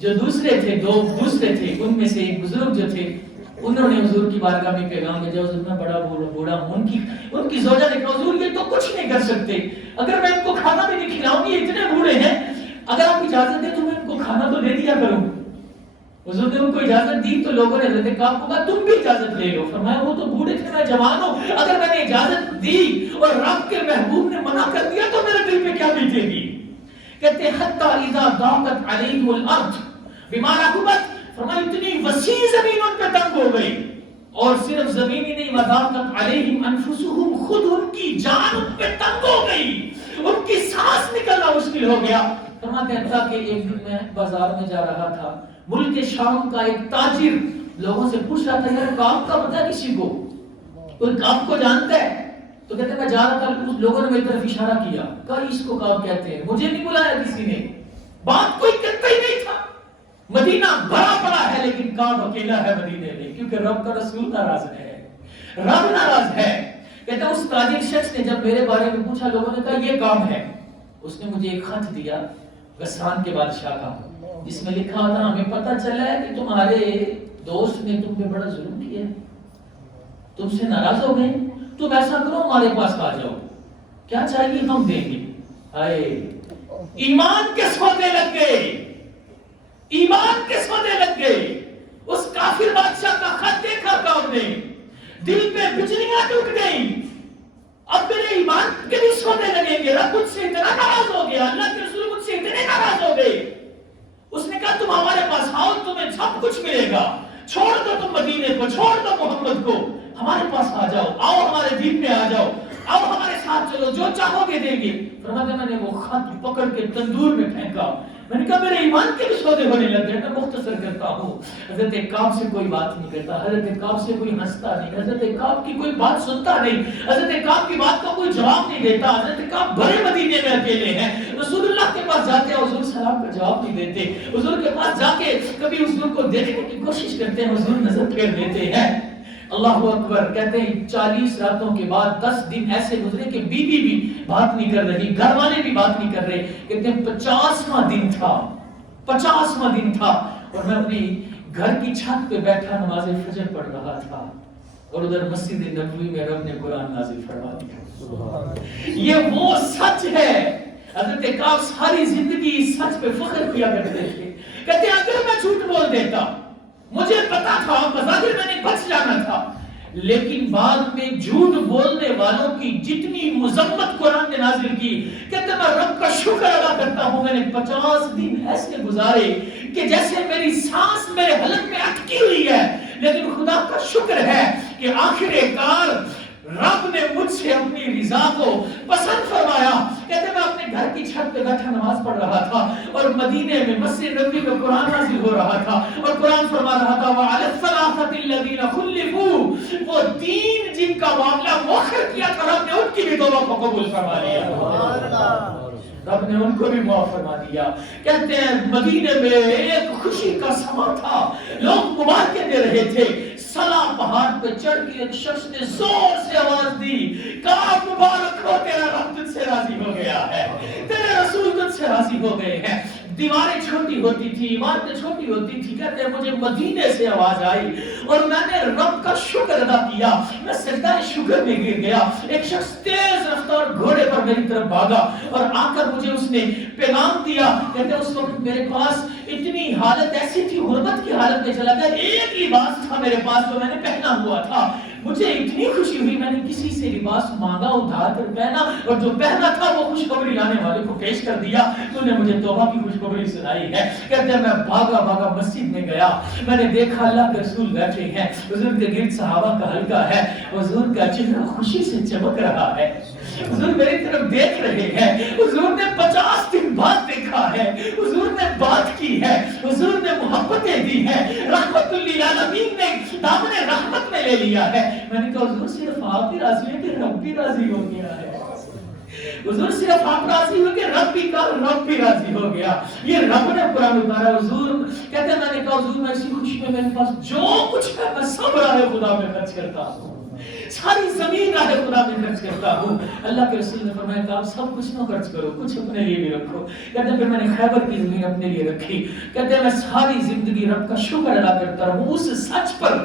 جو دوسرے تھے ان میں سے ایک بزرگ جو تھے انہوں نے حضور کی بارگاہ میں پیغام بھیجا, حضور میں بڑا بوڑھا ہوں. ان کی زوجہ نے کہا حضور یہ تو کچھ نہیں کر سکتے, اگر میں ان کو کھانا بھی نہیں کھلاؤں گی, اتنے بوڑھے ہیں, اگر آپ اجازت دیں تو میں ان کو کھانا تو دے دیا کروں. حضور نے ان کو اجازت دی تو لوگوں نے حضرت کعب کو کہا تم بھی اجازت لے لو. فرمایا وہ تو بوڑھے تھے, میں جوان ہوں, اگر میں نے اجازت دی اور رب کے محبوب نے منع کر دیا تو میرے دل پہ کیا بیتے گی. کہتے حتی اذا ضاقت علیہم الارض بما رحبت, فرمایا اتنی وسیع زمین ان پہ تنگ ہو گئی, اور صرف زمین ہی نہیں, وضاقت علیہم انفسہم, خود ان کی جان ان پہ تنگ ہو گئی, ان کی سانس نکلنا مشکل ہو گیا. فرماتے ہیں کہ ایک دن میں بازار میں جا رہا تھا, ملک شام کا ایک تاجر لوگوں سے پوچھ رہا تھا یار کعب کا پتہ کسی کو, کوئی کعب کو جانتا ہے؟ تو کہتے ہیں میں جا رہا تھا, لوگوں نے میری طرف اشارہ کیا, کہا اس کو کعب کہتے ہیں, مجھے نہیں بلایا کسی نے, بات کوئی کرتا ہی نہیں تھا. مدینہ بڑا پڑا ہے لیکن کعب اکیلا ہے مدینے میں, کیونکہ رب کا رسول ناراض ہے, رب ناراض ہے. کہتے ہیں اس تاجر شخص نے جب میرے بارے میں پوچھا, لوگوں نے کہا یہ کام ہے, اس نے مجھے ایک خط دیا غسان کے بادشاہ کا, جس میں لکھا تھا ہمیں پتہ چلا ہے کہ تمہارے دوست نے تم پہ بڑا ظلم کیا, تم سے ناراض ہو گئے, تم ایسا کرو ہمارے پاس آ جاؤ, کیا چاہیے ہم دیں گے. آئے ایمان کے سودے لگ گئے, ایمان کے سودے لگ گئے. اس کافر بادشاہ کا خط دیکھا کعب نے, دل پہ بجلیاں ٹوٹ گئیں, اب میرے ایمان کے بھی سودے لگیں گے, رب مجھ سے اتنا ناراض ہو گیا, اللہ کے رسول مجھ سے اتنے ناراض ہو گئے. اس نے کہا تم ہمارے پاس آؤ, تمہیں سب کچھ ملے گا, چھوڑ دو تم مدینے کو, چھوڑ دو محمد کو, ہمارے پاس آ جاؤ, آؤ ہمارے دین میں آ جاؤ, آؤ ہمارے ساتھ چلو, جو چاہو گے دیں گے. فرماتے میں نے وہ خط پکڑ کے تندور میں پھینکا, میں نے کہا میرے ایمان کے بھی سودے ہونے لگ گئے. میں مختصر کرتا ہوں. حضرت کعب سے کوئی بات نہیں کرتا, حضرت کعب سے کوئی ہنستا نہیں, حضرت کعب کی کوئی بات سنتا نہیں, حضرت کعب کی بات کا کوئی جواب نہیں دیتا. حضرت کعب بڑے مدینے میں اکیلے ہیں, رسول اللہ کے پاس جاتے ہیں, حضور سلام کا جواب نہیں دیتے. حضور کے پاس جا کے کبھی حضور کو دیکھنے کی کوشش کرتے ہیں, حضور نظر پھیر دیتے ہیں. اللہ اکبر. کہتے ہیں 40 راتوں کے بعد 10 دن ایسے گزرے کہ بیوی بھی بات نہیں کر رہی, گھر والے بھی بات نہیں کر رہے. کہتے ہیں 50واں دن تھا, 50واں دن تھا, اور میں اپنی گھر کی چھت پہ بیٹھا نماز فجر پڑھ رہا تھا, اور ادھر مسجد نبوی میں رب نے قرآن نازل فرما دیا. یہ وہ سچ ہے. حضرت کعب ساری زندگی اس سچ پہ فخر کیا کرتے تھے. کہتے ہیں اگر میں جھوٹ بول دیتا, مجھے پتا تھا بظاہر میں نے بچ جانا تھا, لیکن بعد میں جھوٹ بولنے والوں کی جتنی مذمت قرآن نے نازل کی, کہتے میں رب کا شکر ادا کرتا ہوں. میں نے 50 دن ایسے گزارے کہ جیسے میری سانس میرے حلق میں اٹکی ہوئی ہے, لیکن خدا کا شکر ہے کہ آخر کار رب نے مجھ سے اپنی رضا کو پسند فرمایا. کہتے میں اپنے گھر کی چھت پہ بیٹھا نماز پڑھ رہا تھا, اور مدینے میں مسجد نبوی میں قرآن نازل ہو رہا تھا, اور قرآن فرما رہا تھا وَعَلَى الثَّلَاثَةِ الَّذِينَ خُلِّفُوا, وہ 3 جن کا معاملہ مؤخر کیا تھا, رب نے ان کی بھی توبہ کو قبول فرما لیا. رب نے ان کو بھی معاف فرما دیا. کہتے ہیں مدینے میں ایک خوشی کا سما تھا, لوگ مبارکیں دے رہے تھے. سلا پہاڑ پہ چڑھ کے ایک شخص نے زور سے آواز دی, کعب مبارک ہو, تیرا رب تجھ سے راضی ہو گیا ہے, تیرے رسول تجھ سے راضی ہو گئے ہیں. دیواریں چھوٹی ہوتی تھی, عمارتیں چھوٹی ہوتی تھی. کہتے ہیں مجھے مدینے سے آواز آئی اور میں نے رب کا شکر ادا کیا, میں سجدہ شکر میں گر گیا. ایک شخص تیز رفتار گھوڑے پر میری طرف بھاگا اور آ کر مجھے اس نے پیغام دیا. کہتے ہیں اس وقت میرے پاس اتنی حالت ایسی تھی, غربت کی حالت میں چلا گیا, ایک لباس تھا میرے پاس جو میں نے پہنا ہوا تھا. مجھے اتنی خوشی ہوئی, میں نے کسی سے لباس مانگا, ادھار کر پہنا, اور جو پہنا تھا وہ خوشخبری لانے والے کو پیش کر دیا. تو نے مجھے توبہ کی خوشخبری سنائی ہے. کہتے ہیں میں بھاگا بھاگا مسجد میں گیا, میں نے دیکھا اللہ کے رسول بیٹھے ہیں, حضور کے گرد صحابہ کا حلقہ ہے, حضور کا چہرہ خوشی سے چمک رہا ہے, حضور میری طرف دیکھ رہے ہیں. حضور نے 50 دن بعد دیکھا ہے, حضور نے بات کی ہے, حضور نے محبتیں دی ہیں, رحمت للعالمین نے دامن رحمت میں لے لیا ہے. میں نے کہا حضور صرف آپ ہی راضی ہیں کہ رب بھی راضی ہو گیا ہے. حضور صرف آپ راضی ہو کہ رب بھی راضی ہو گیا. یہ رب نے قرآن اتارا. حضور کہتے ہیں میں نے کہا حضور میں اسی خوشی میں میرے پاس جو کچھ ہے میں سب راہ خدا میں خرچ کرتا ہوں, ساری زمین راہ خدا میں خرچ کرتا ہوں. اللہ کے رسول نے فرمایا کہ آپ سب کچھ نہ خرچ کرو, کچھ اپنے لیے بھی رکھو. کہتے ہیں پھر میں نے خیبر کی زمین اپنے لیے رکھی. کہتے ہیں میں ساری زندگی رب کا شکر ادا کرتا رہوں اس سچ پر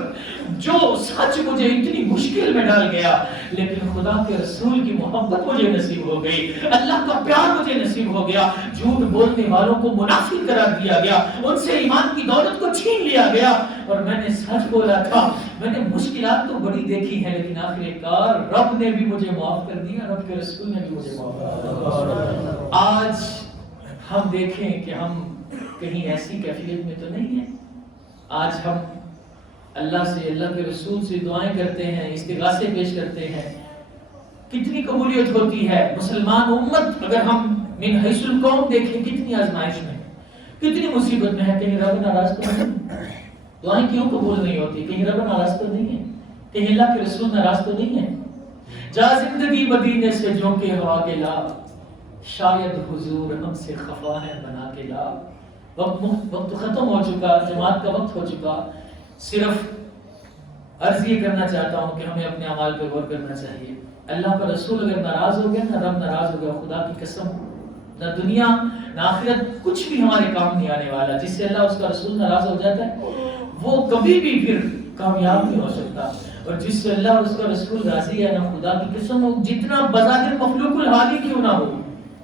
جو سچ مجھے اتنی مشکل میں ڈال گیا, لیکن خدا کے رسول کی محبت مجھے نصیب ہو گئی, اللہ کا پیار مجھے نصیب ہو گیا. جھوٹ بولنے والوں کو منافق قرار دیا گیا, ان سے ایمان کی دولت کو چھین لیا گیا, اور میں نے سچ بولا تھا. میں نے مشکلات تو بڑی دیکھی ہیں, لیکن آخر کار رب نے بھی مجھے معاف کر دیا, رب کے رسول نے بھی مجھے معاف کر دیا. آج ہم دیکھیں کہ ہم کہیں ایسی کیفیت میں تو نہیں ہیں. آج ہم اللہ سے, اللہ کے رسول سے دعائیں کرتے ہیں, استغاثے پیش کرتے ہیں, کتنی قبولیت ہوتی ہے. مسلمان امت اگر ہم من حیث القوم دیکھیں کتنی آزمائش میں, کتنی مصیبت میں ہے. کہیں رب ناراض تو نہیں, دعائیں کیوں قبول نہیں ہوتی, کہیں رب ناراض تو نہیں ہے, کہیں اللہ کے رسول ناراض تو نہیں ہے. جا زندگی مدینے سے جو کہ ہوا کے لا, شاید حضور ہم سے خفا ہے بنا کے لا. وقت ختم ہو چکا, جماعت کا وقت ہو چکا. صرف عرض یہ کرنا چاہتا ہوں کہ ہمیں اپنے اعمال پہ غور کرنا چاہیے. اللہ کا رسول اگر ناراض ہو گیا, نہ رب ناراض ہو گیا, خدا کی قسم نہ دنیا نہ آخرت کچھ بھی ہمارے کام نہیں آنے والا. جس سے اللہ اس کا رسول ناراض ہو جاتا ہے وہ کبھی بھی پھر کامیاب نہیں ہو سکتا, اور جس سے اللہ اور اس کا رسول راضی ہے, نہ خدا کی قسم وہ جتنا بظاہر مخلوق الحالی کیوں نہ ہو,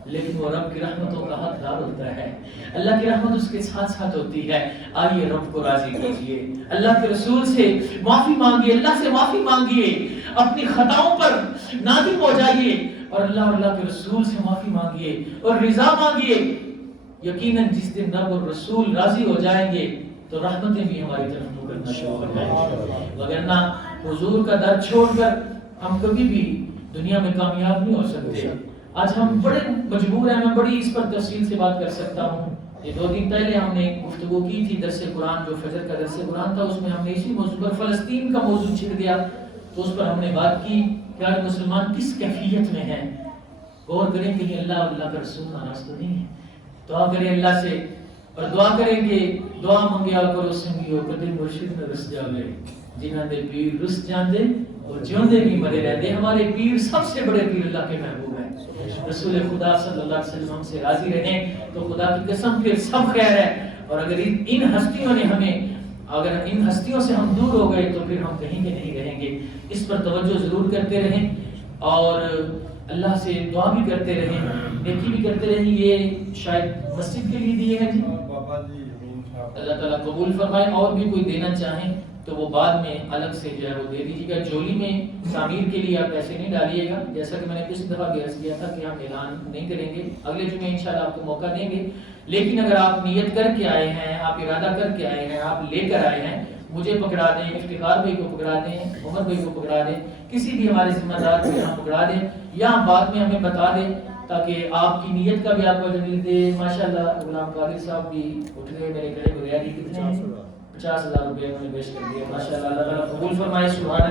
لیکن وہ رب کی رحمتوں کا حقدار ہوتا ہے. اللہ کی رحمت اس کے ساتھ ساتھ ہوتی ہے. آئیے رب کو راضی کیجیے, اللہ کے رسول سے معافی مانگیے, اللہ سے معافی مانگیے, اپنی خطاؤں پر نادم ہو جائیے, اور اللہ کے رسول سے معافی مانگیے اور رضا مانگیے. یقیناً جس دن رب اور رسول راضی ہو جائیں گے تو رحمتیں بھی ہماری طرف مقدمہ شروع ہو جائیں گی, وگرنہ حضور کا در چھوڑ کر ہم کبھی بھی دنیا میں کامیاب نہیں ہو سکتے. آج ہم بڑے مجبور ہیں, میں بڑی اس پر تفصیل سے بات کر سکتا ہوں. یہ 2 دن پہلے ہم نے گفتگو کی تھی درس قرآن، جو فجر کا درس قرآن تھا، اس میں ہم نے اسی موضوع پر فلسطین کا موضوع چھڑ گیا، تو اس پر ہم نے بات کی کہ آج مسلمان کس کیفیت میں ہیں. غور کریں کہ اللہ اور اللہ کا رسول ناراض تو نہیں ہے. دعا کریں اللہ سے، اور دعا کریں کہ دعا منگیا کرو سنگیو کدے مرشد نہ رس جاوے، جنہاں دے پیر رس جاندے اور جیوندے بھی مرے رہتے. ہمارے پیر سب سے بڑے پیر اللہ کے محبوب ہیں. رسول خدا صلی اللہ علیہ وسلم سے راضی رہیں تو خدا کی قسم پھر سب خیر ہے. اور اگر ان ہستیوں نے ہمیں، اگر ان ہستیوں سے ہم دور ہو گئے تو پھر ہم کہیں کے نہیں رہیں گے. اس پر توجہ ضرور کرتے رہیں اور اللہ سے دعا بھی کرتے رہیں، نیکی بھی کرتے رہیں. یہ شاید مسجد کے لیے دیے ہیں جی، اللہ تعالیٰ قبول فرمائے. اور بھی کوئی دینا چاہیں تو وہ بعد میں الگ سے جو ہے وہ دے دیجیے گا. جولی میں تعمیر کے لیے آپ پیسے نہیں ڈالیے گا، جیسا کہ میں نے کسی دفعہ بھی عرض کیا تھا کہ ہم اعلان نہیں کریں گے. اگلے جمعے انشاءاللہ آپ کو موقع دیں گے. لیکن اگر آپ نیت کر کے آئے ہیں، آپ ارادہ کر کے آئے ہیں، آپ لے کر آئے ہیں، مجھے پکڑا دیں، افتخار بھائی کو پکڑا دیں، عمر بھائی کو پکڑا دیں، کسی بھی ہمارے ذمہ دار کو یہاں پکڑا دیں، یا بعد میں ہمیں بتا دیں تاکہ آپ کی نیت کا بھی آپ کو اجر دے. ماشاءاللہ غلام قادر صاحب بھی اٹھ گئے، میرے گھر کو ریاضی کتنے ہیں 50,000 روپے انہوں نے پیش کر دیا. ماشاءاللہ اللہ تعالیٰ قبول فرمائے. سبحان اللہ.